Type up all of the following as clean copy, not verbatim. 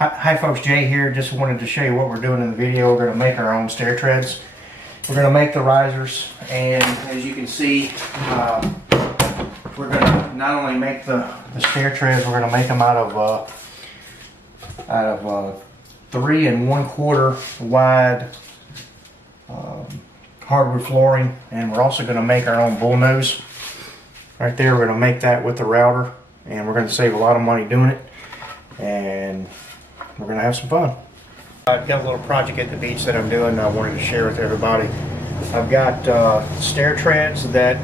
Hi folks, Jay here. Just wanted to show you what we're doing in the video. We're going to make our own stair treads. We're going to make the risers, and as you can see, we're going to not only make the stair treads, we're going to make them out of 3 1/4 wide hardwood flooring, and we're also going to make our own bullnose. Right there, we're going to make that with the router, and we're going to save a lot of money doing it, and we're going to have some fun. I've got a little project at the beach that I'm doing that I wanted to share with everybody. I've got stair treads that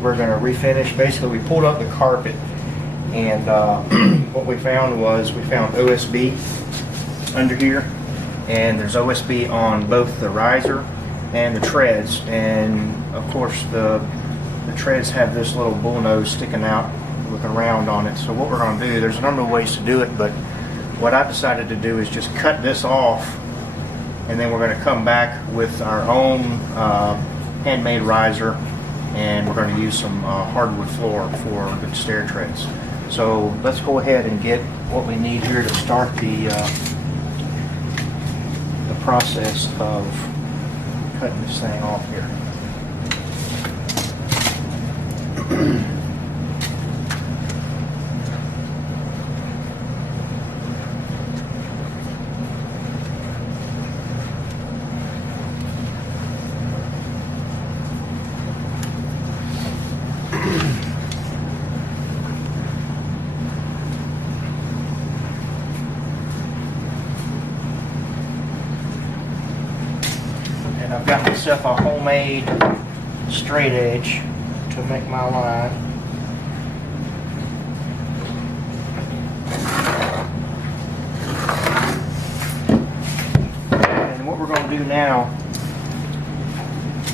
we're going to refinish. Basically, we pulled up the carpet, and what we found was we found OSB under here, and there's OSB on both the riser and the treads, and of course the treads have this little bullnose sticking out with a round on it. So what we're going to do, there's a number of ways to do it, but what I decided to do is just cut this off, and then we're going to come back with our own handmade riser, and we're going to use some hardwood floor for the stair treads. So let's go ahead and get what we need here to start the process of cutting this thing off here. And I've got myself a homemade straight edge to make my line. And what we're going to do now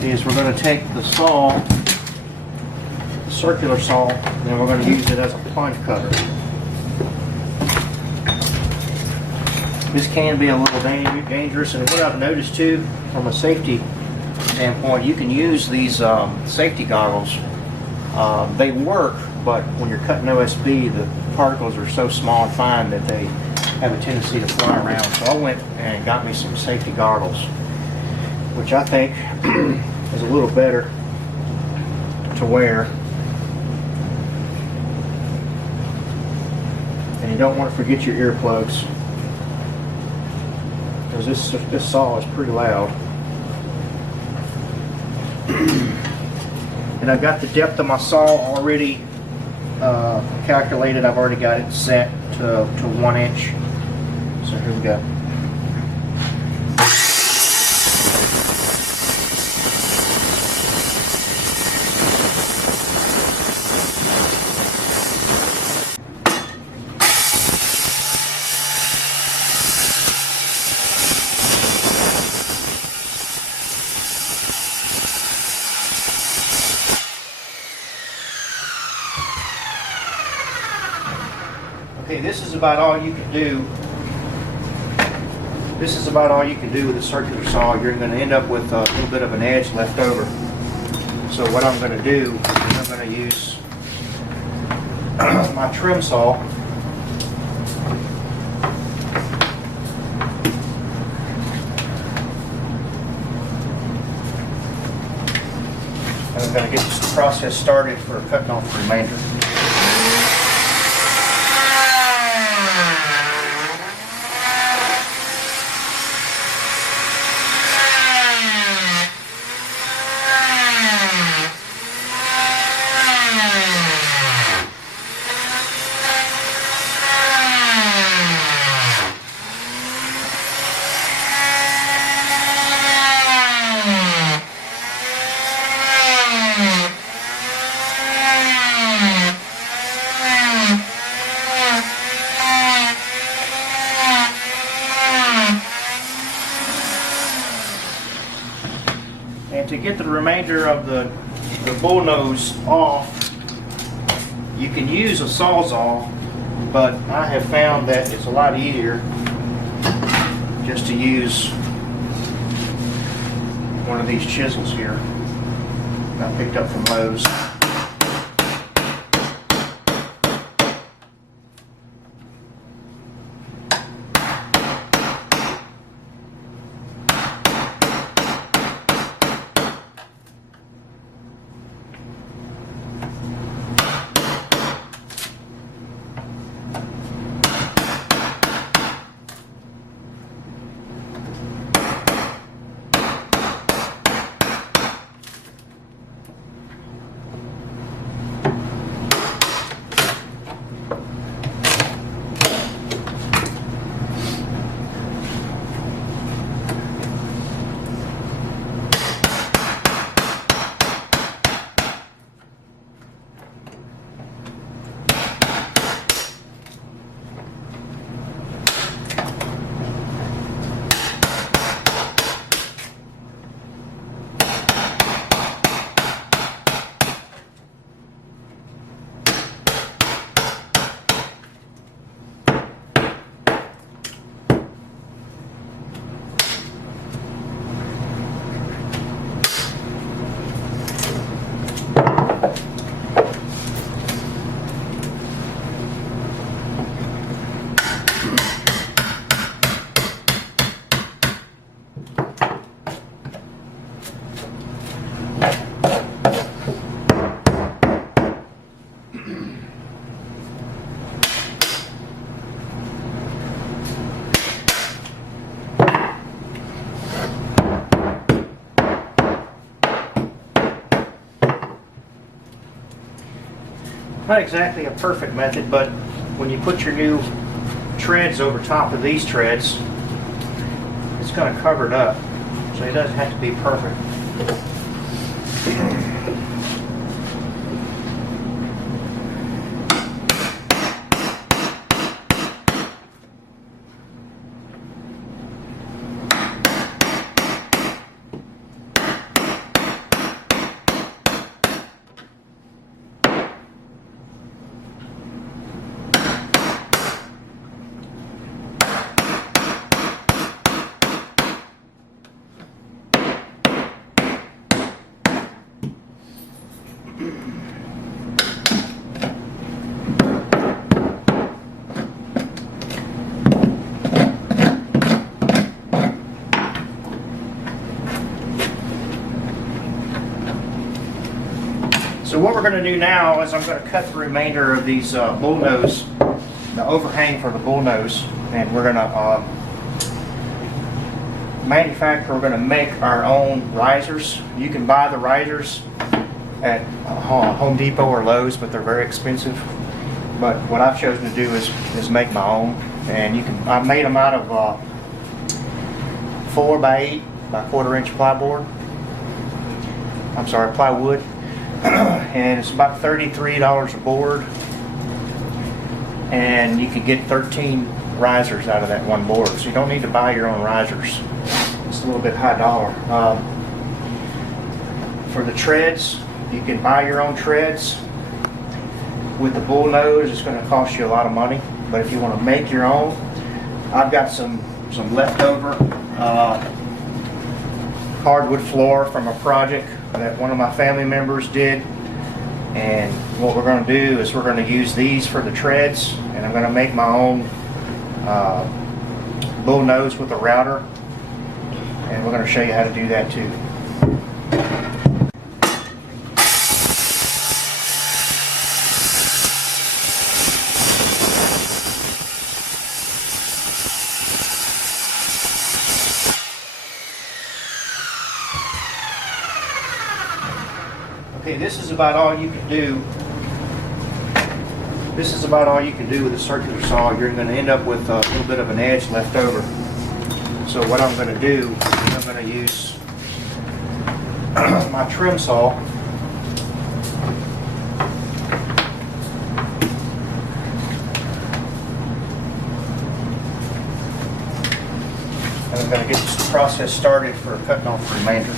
is we're going to take the saw, the circular saw, and we're going to use it as a plunge cutter. This can be a little dangerous, and what I've noticed too, from a safety standpoint, you can use these safety goggles. They work, but when you're cutting OSB, the particles are so small and fine that they have a tendency to fly around. So I went and got me some safety goggles, which I think is a little better to wear. And you don't want to forget your earplugs, because this saw is pretty loud. And I've got the depth of my saw already calculated. I've already got it set to 1 inch. So here we go. Okay, this is about all you can do. This is about all you can do with a circular saw. You're going to end up with a little bit of an edge left over. So what I'm going to do is I'm going to use my trim saw. And I'm going to get this process started for cutting off the remainder. And to get the remainder of the bullnose off, you can use a Sawzall, but I have found that it's a lot easier just to use one of these chisels here I picked up from Lowe's. not exactly a perfect method, but when you put your new treads over top of these treads, it's going to cover it up. So it doesn't have to be perfect. So what we're going to do now is I'm going to cut the remainder of these bullnose, the overhang for the bullnose, and we're going to manufacture, we're going to make our own risers. You can buy the risers at Home Depot or Lowe's, but they're very expensive. But what I've chosen to do is make my own, and you can. I made them out of 4x8 by 1/4 inch plywood. And it's about $33 a board, and you can get 13 risers out of that one board. So you don't need to buy your own risers. It's a little bit high dollar. For the treads, you can buy your own treads. With the bull nose, it's going to cost you a lot of money. But if you want to make your own, I've got some leftover hardwood floor from a project that one of my family members did. And what we're going to do is we're going to use these for the treads, and I'm going to make my own bull nose with a router, and we're going to show you how to do that too. Okay, this is about all you can do. This is about all you can do with a circular saw. You're going to end up with a little bit of an edge left over. So what I'm going to do is I'm going to use my trim saw. And I'm going to get this process started for cutting off the remainder.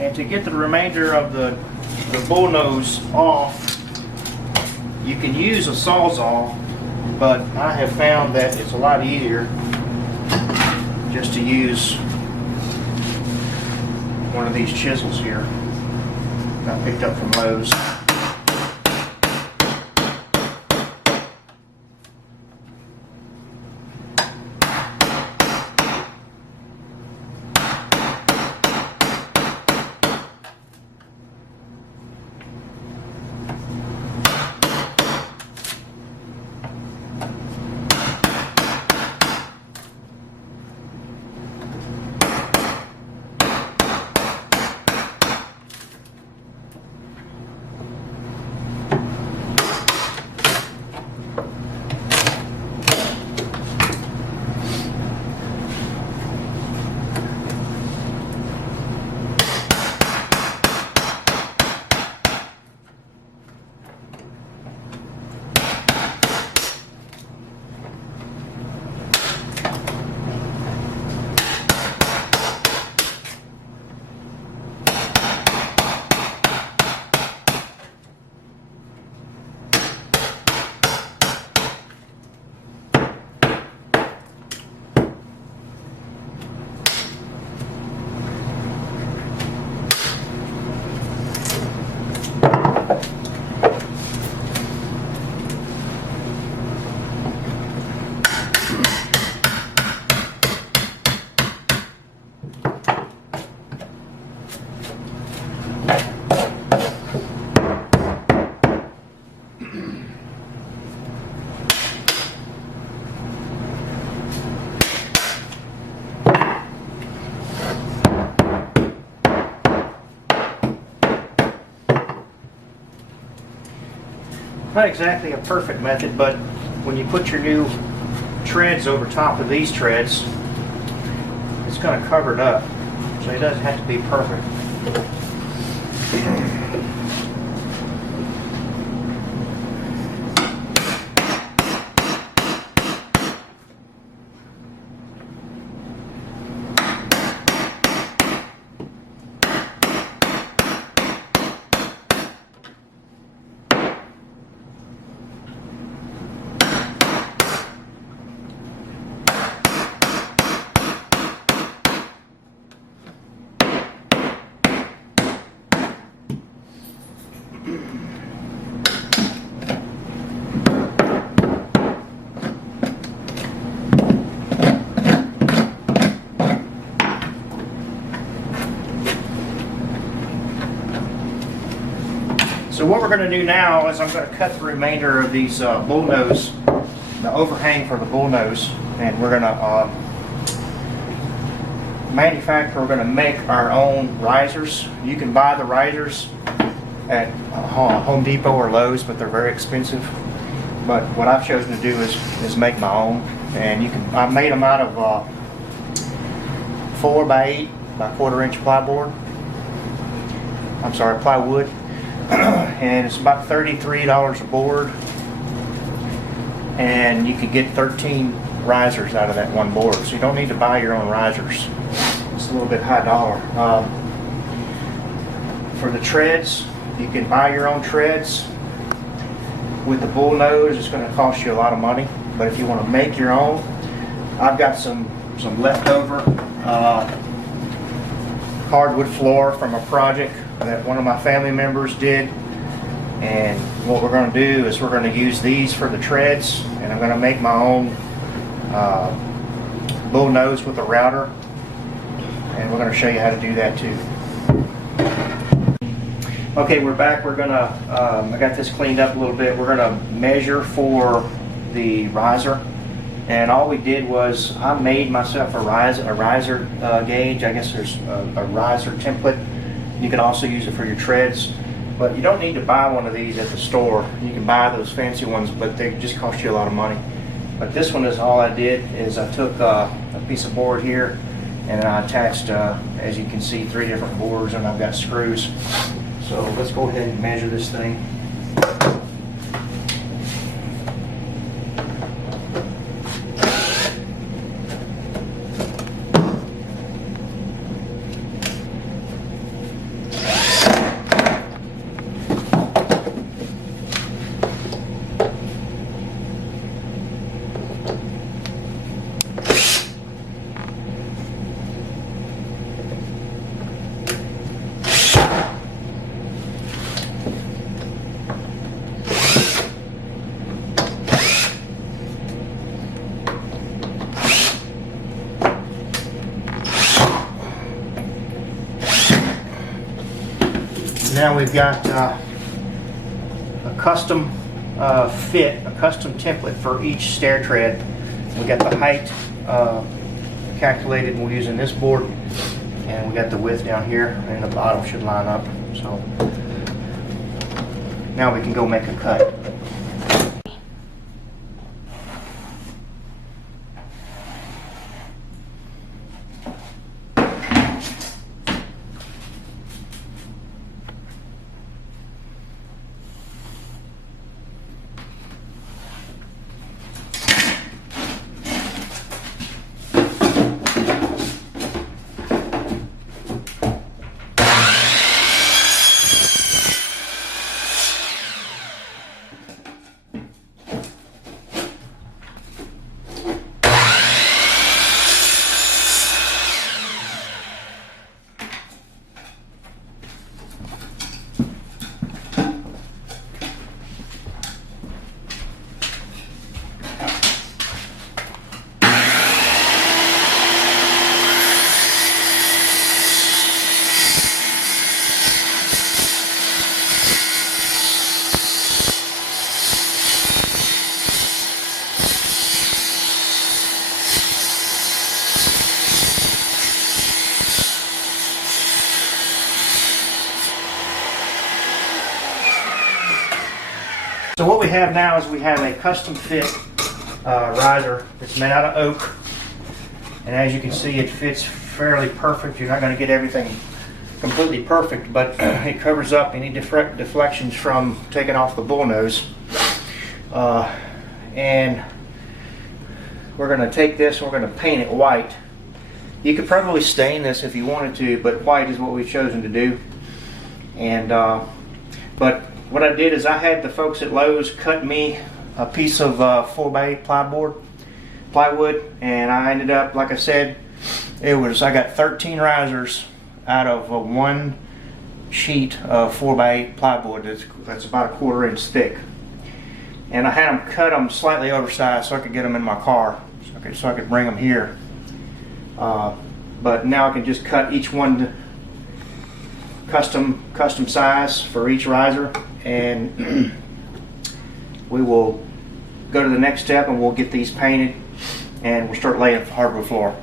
And to get the remainder of the bull nose off, you can use a sawzall, but I have found that it's a lot easier just to use one of these chisels here that I picked up from Lowe's. not exactly a perfect method, but when you put your new treads over top of these treads, it's going to cover it up. So it doesn't have to be perfect. So what we're going to do now is I'm going to cut the remainder of these bullnose, the overhang for the bullnose, and we're going to manufacture, we're going to make our own risers. You can buy the risers at Home Depot or Lowe's, but they're very expensive. But what I've chosen to do is make my own, and you can. I made them out of 4x8 by 1/4 inch plywood. And it's about $33 a board, and you could get 13 risers out of that one board. So you don't need to buy your own risers. It's a little bit high dollar. For the treads, you can buy your own treads. With the bull nose, it's going to cost you a lot of money. But if you want to make your own, I've got some leftover hardwood floor from a project that one of my family members did. And what we're going to do is we're going to use these for the treads, and I'm going to make my own bull nose with a router, and we're going to show you how to do that too. Okay, we're back. We're going to, I got this cleaned up a little bit. We're going to measure for the riser, and all we did was I made myself a riser gauge. I guess there's a riser template. You can also use it for your treads, but you don't need to buy one of these at the store. You can buy those fancy ones, but they just cost you a lot of money. But this one is all I did is I took a piece of board here, and I attached, as you can see, 3 different boards, and I've got screws. So let's go ahead and measure this thing. Now we've got a custom fit, a custom template for each stair tread. We got the height calculated, and we're using this board, and we got the width down here, and the bottom should line up. So now we can go make a cut. what we have now is we have a custom fit riser that's made out of oak. And as you can see, it fits fairly perfect. You're not going to get everything completely perfect, but it covers up any deflections from taking off the bullnose. And we're going to take this and we're going to paint it white. You could probably stain this if you wanted to, but white is what we've chosen to do. And but what I did is I had the folks at Lowe's cut me a piece of 4x8 plywood, and I ended up, like I said, I got 13 risers out of one sheet of 4x8 plywood that's about 1/4 inch thick. And I had them cut them slightly oversized so I could get them in my car, so I could bring them here. But now I can just cut each one custom size for each riser, and we will go to the next step and we'll get these painted and we'll start laying hardwood floor.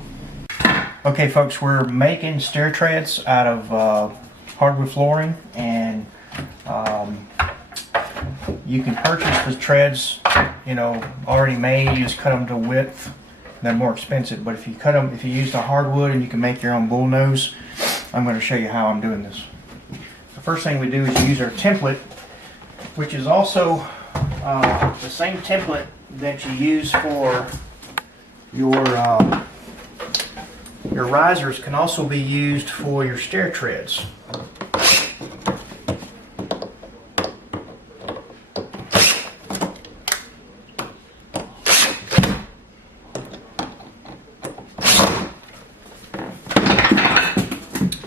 Okay folks, we're making stair treads out of hardwood flooring, and you can purchase the treads, you know, already made. You just cut them to width. They're more expensive, but if you use the hardwood and you can make your own bullnose, I'm going to show you how I'm doing this. The first thing we do is use our template, which is also the same template that you use for your risers can also be used for your stair treads.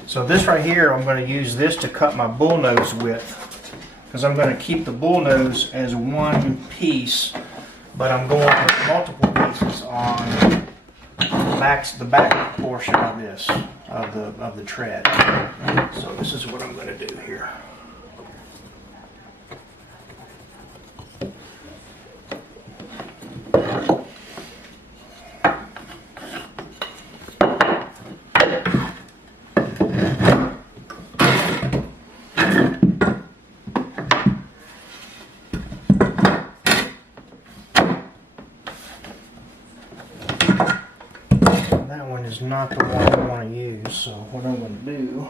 So this right here, I'm going to use this to cut my bullnose width, because I'm going to keep the bullnose as one piece, but I'm going with multiple pieces on the back portion of this, of the tread. So this is what I'm going to do here. Is not the one I want to use, so what I'm going to do,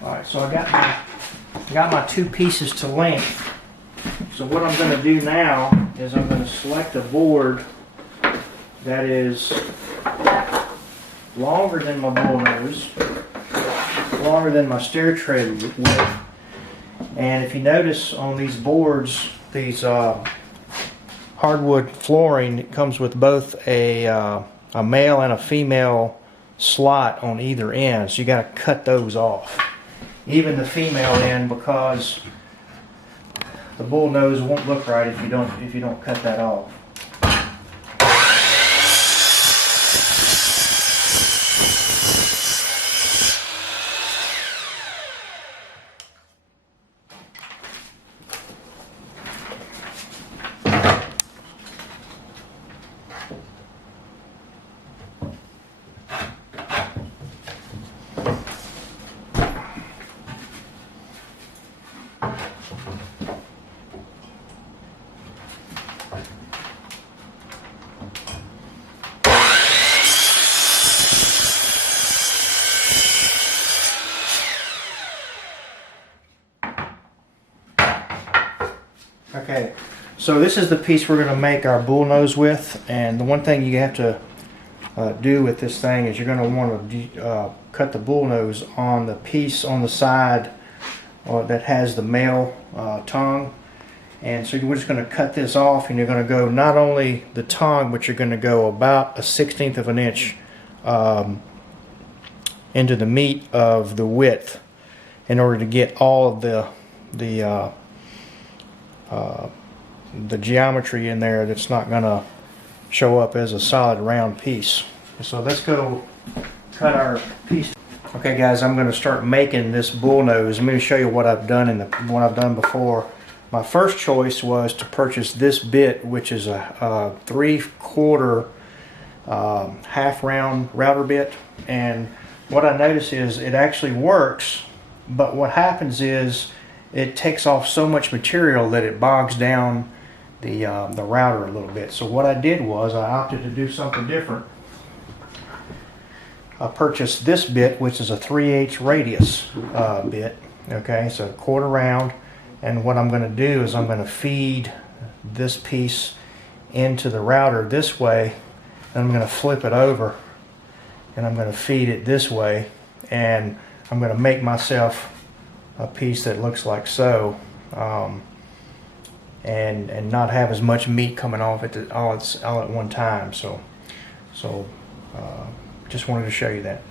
alright, so I got my two pieces to length. So what I'm going to do now is I'm going to select a board that is longer than my bullnose, longer than my stair tread width. And if you notice on these boards, these hardwood flooring, it comes with both a male and a female slot on either end, so you got to cut those off. Even the female end, because the bullnose won't look right if you don't cut that off. Okay, so this is the piece we're going to make our bullnose with, and the one thing you have to do with this thing is you're going to want to cut the bullnose on the piece on the side that has the male tongue. And so we're just going to cut this off, and you're going to go not only the tongue, but you're going to go about a 1/16 of an inch into the meat of the width in order to get all of the geometry in there that's not going to show up as a solid round piece. So let's go cut our piece. Okay guys, I'm going to start making this bullnose. I'm going to show you what I've done what I've done before. My first choice was to purchase this bit, which is a 3/4 half round router bit, and what I notice is it actually works, but what happens is it takes off so much material that it bogs down the router a little bit. So what I did was I opted to do something different. I purchased this bit, which is a 3/8 radius bit. Okay, so 1/4 round, and what I'm going to do is I'm going to feed this piece into the router this way, and I'm going to flip it over, and I'm going to feed it this way, and I'm going to make myself a piece that looks like so, and not have as much meat coming off it all at one time. So just wanted to show you that.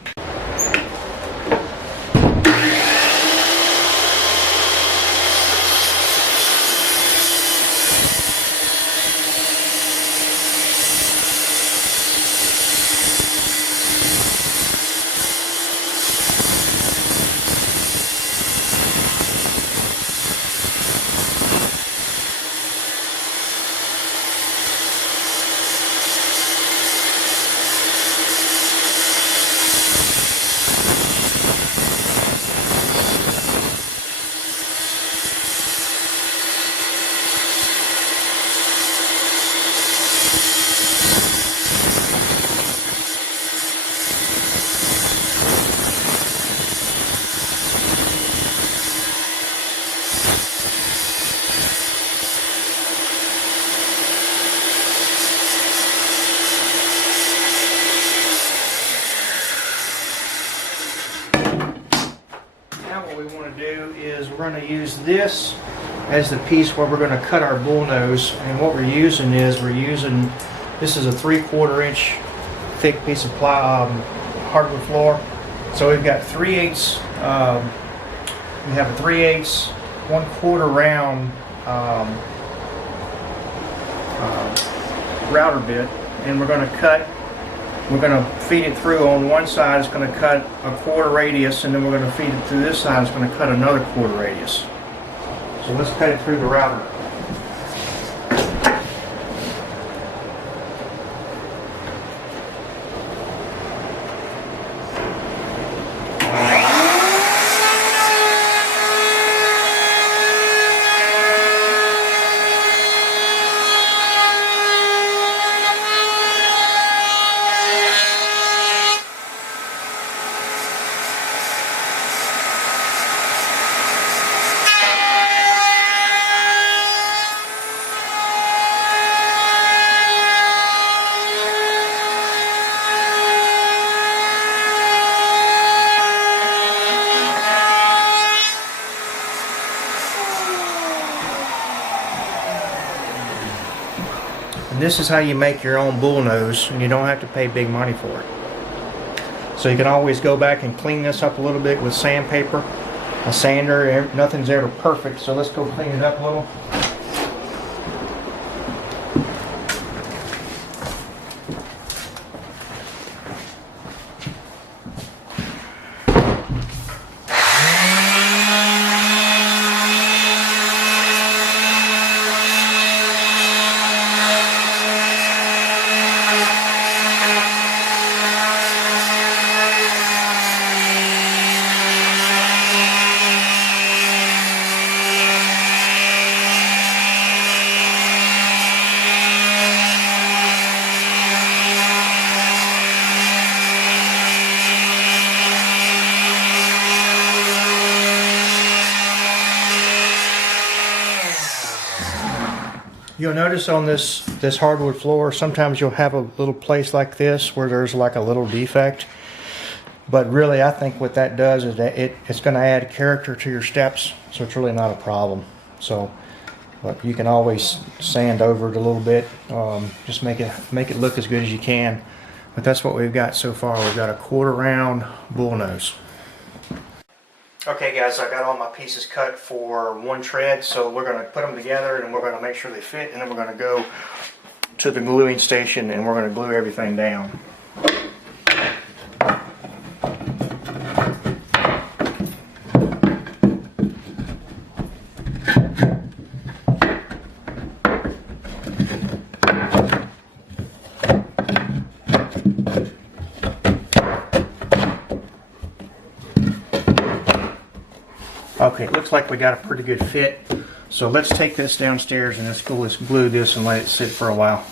We're going to use this as the piece where we're going to cut our bullnose, and what we're using is this is a 3/4 inch thick piece of hardwood floor. So we've got 3/8 we have a 3/8 1/4 round router bit, and we're going to feed it through on one side. It's going to cut a 1/4 radius, and then we're going to feed it through this side. It's going to cut another 1/4 radius. So let's cut it through the router. And this is how you make your own bullnose, and you don't have to pay big money for it. So you can always go back and clean this up a little bit with sandpaper, a sander. Nothing's ever perfect, so let's go clean it up a little. You'll notice on this hardwood floor, sometimes you'll have a little place like this where there's like a little defect. But really, I think what that does is that it's going to add character to your steps, so it's really not a problem. So, but you can always sand over it a little bit, just make it look as good as you can. But that's what we've got so far. We've got a 1/4 round bullnose. Okay guys, I got all my pieces cut for 1 tread, so we're going to put them together and we're going to make sure they fit, and then we're going to go to the gluing station and we're going to glue everything down. Okay, it looks like we got a pretty good fit. So let's take this downstairs and let's glue this and let it sit for a while.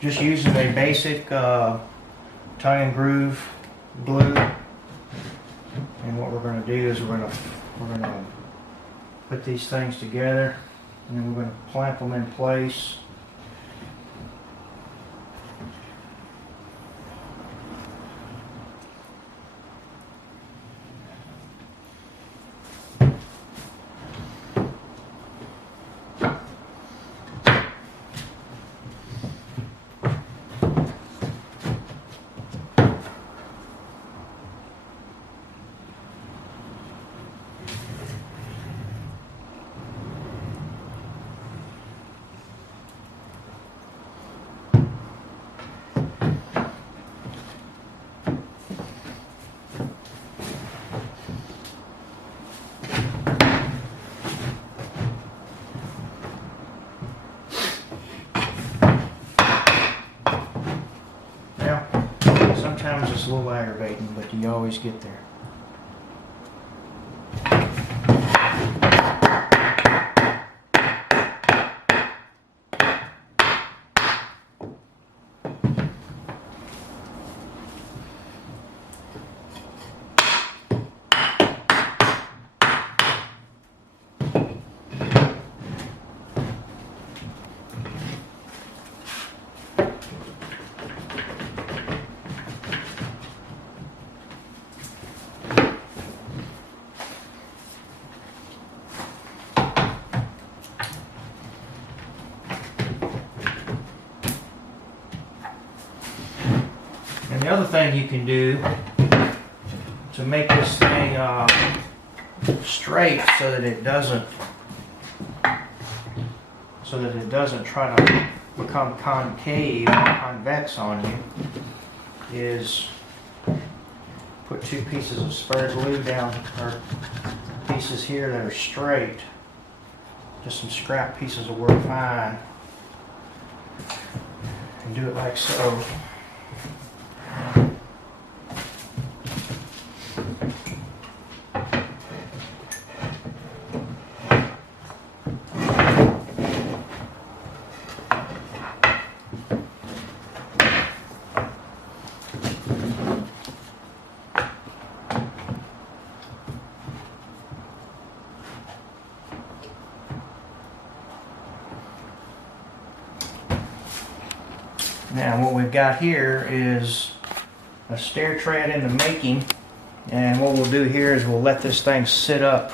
Just using a basic tie and groove glue. And what we're going to do is we're going to put these things together, and then we're going to clamp them in place. Sometimes it's a little aggravating, but you always get there. And the other thing you can do to make this thing straight so that it doesn't try to become concave or convex on you is put 2 pieces of spare glue down, or pieces here that are straight, just some scrap pieces will work fine, and do it like so. Now what we've got here is a stair tread in the making, and what we'll do here is we'll let this thing sit up.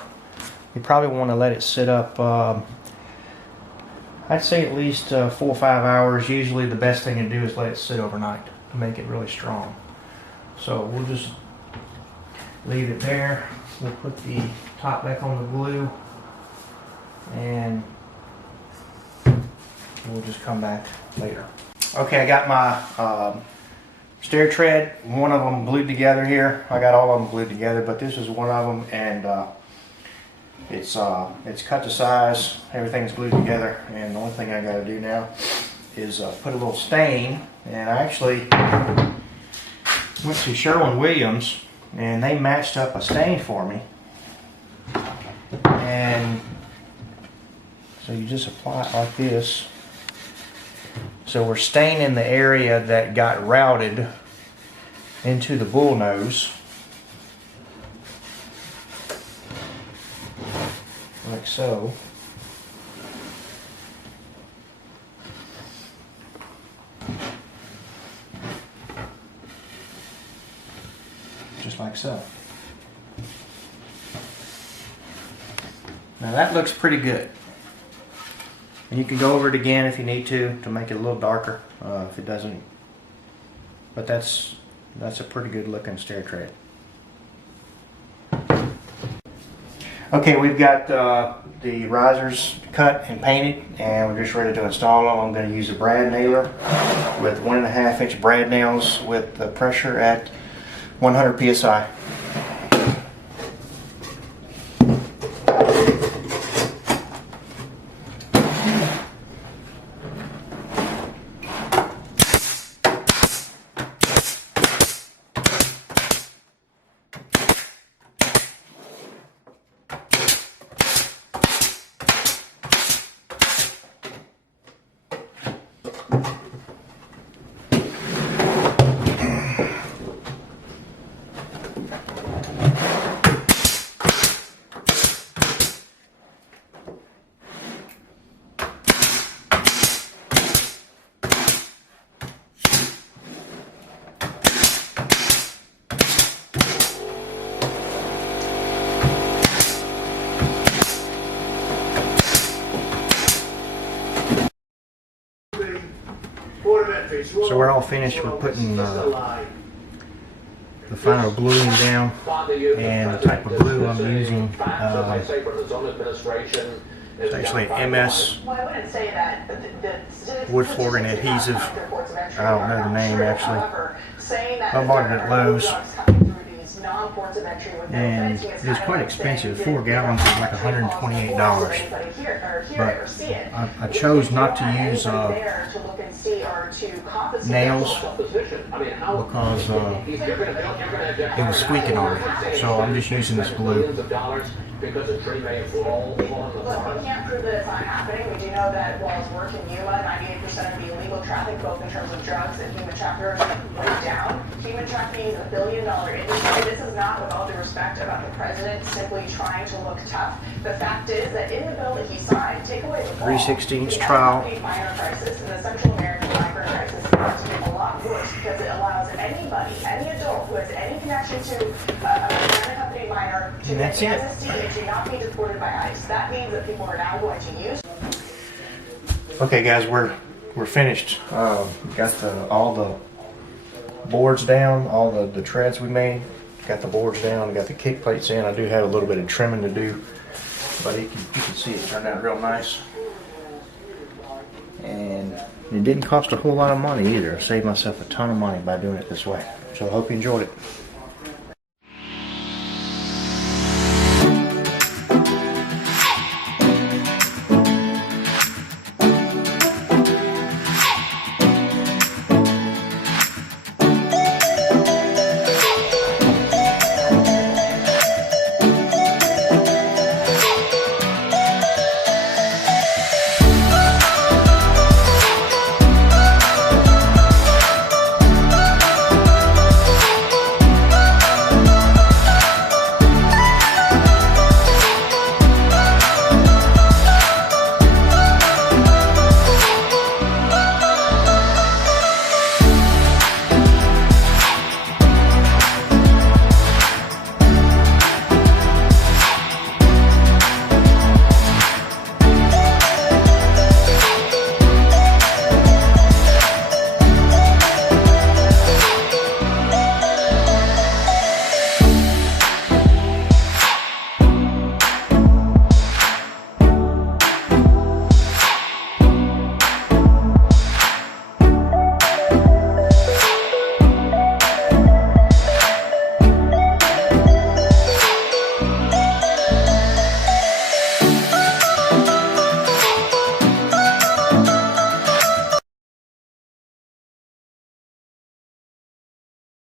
You probably want to let it sit up, I'd say at least 4 or 5 hours. Usually the best thing to do is let it sit overnight to make it really strong. So we'll just leave it there. We'll put the top back on the glue, and we'll just come back later. Okay, I got my stair tread, one of them glued together here. I got all of them glued together, but this is one of them, and it's cut to size. Everything's glued together, and the only thing I got to do now is put a little stain. And I actually went to Sherwin-Williams, and they matched up a stain for me. And so you just apply it like this. So we're staining the area that got routed into the bull nose. Like so. Just like so. Now that looks pretty good. And you can go over it again if you need to make it a little darker if it doesn't. But that's a pretty good looking stair tread. Okay, we've got the risers cut and painted, and we're just ready to install them. I'm going to use a brad nailer with 1.5 inch brad nails with the pressure at 100 psi. So we're all finished. We're putting the final gluing down, and the type of glue I'm using is actually an MS wood flooring adhesive. I don't know the name actually. I bought it at Lowe's, and it's quite expensive. 4 gallons is like $128. But I chose not to use nails because it was squeaking on me. So I'm just using this glue. Because a tree may fall. Look, we can't prove that it's not happening. We do know that while it's work in Yuma, 98% of the illegal traffic, both in terms of drugs and human trafficking, went down. Human trafficking is $1 billion industry. This is not, with all due respect, about the president simply trying to look tough. The fact is that in the bill that he signed, take away the 3/16 trial. The minor crisis and the Central American migrant crisis is going to be a lot worse because it allows anybody, any adult who has any connection to a unaccompanied minor to get amnesty and to not be deported by ICE. That means that people are now going to use. Okay, guys, we're finished. Got all the boards down, all the treads we made. Got the boards down. Got the kick plates in. I do have a little bit of trimming to do, but you can see it turned out real nice. And it didn't cost a whole lot of money either. I saved myself a ton of money by doing it this way. So I hope you enjoyed it.